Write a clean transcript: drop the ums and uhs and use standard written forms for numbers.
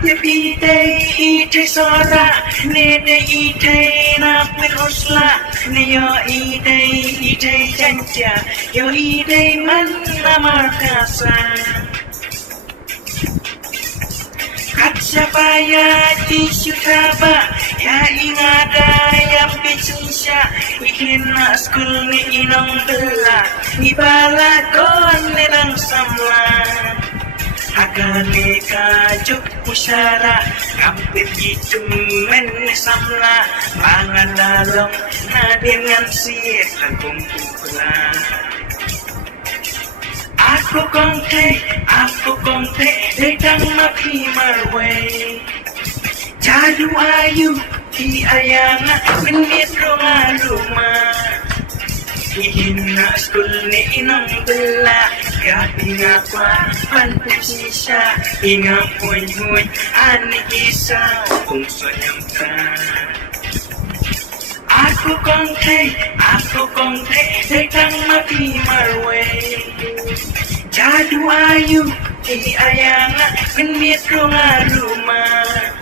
Yepitay itay sora, nede itay napin usla, yo itay janja, yo itay man namarkasa. Katsapaya tisutaba, ya ingada yang picisya, ikina skul ni inong bela, ibala kon nilang samla. Agane ka juk pusara, kampit itu men samla, pangalalong na dengan sir kagumpulan. Aku kongte, dedang mapi marway. Jadu ayu, di ayanga, menit runga rumah. Ihina skul ni inang bela, gabi ngapa, pantip sisa, inang muy, ani isa, kung sonyang ka. Aku kongte, dedang mapi marway. Jadu ayu, di ayanga, menit runga rumah.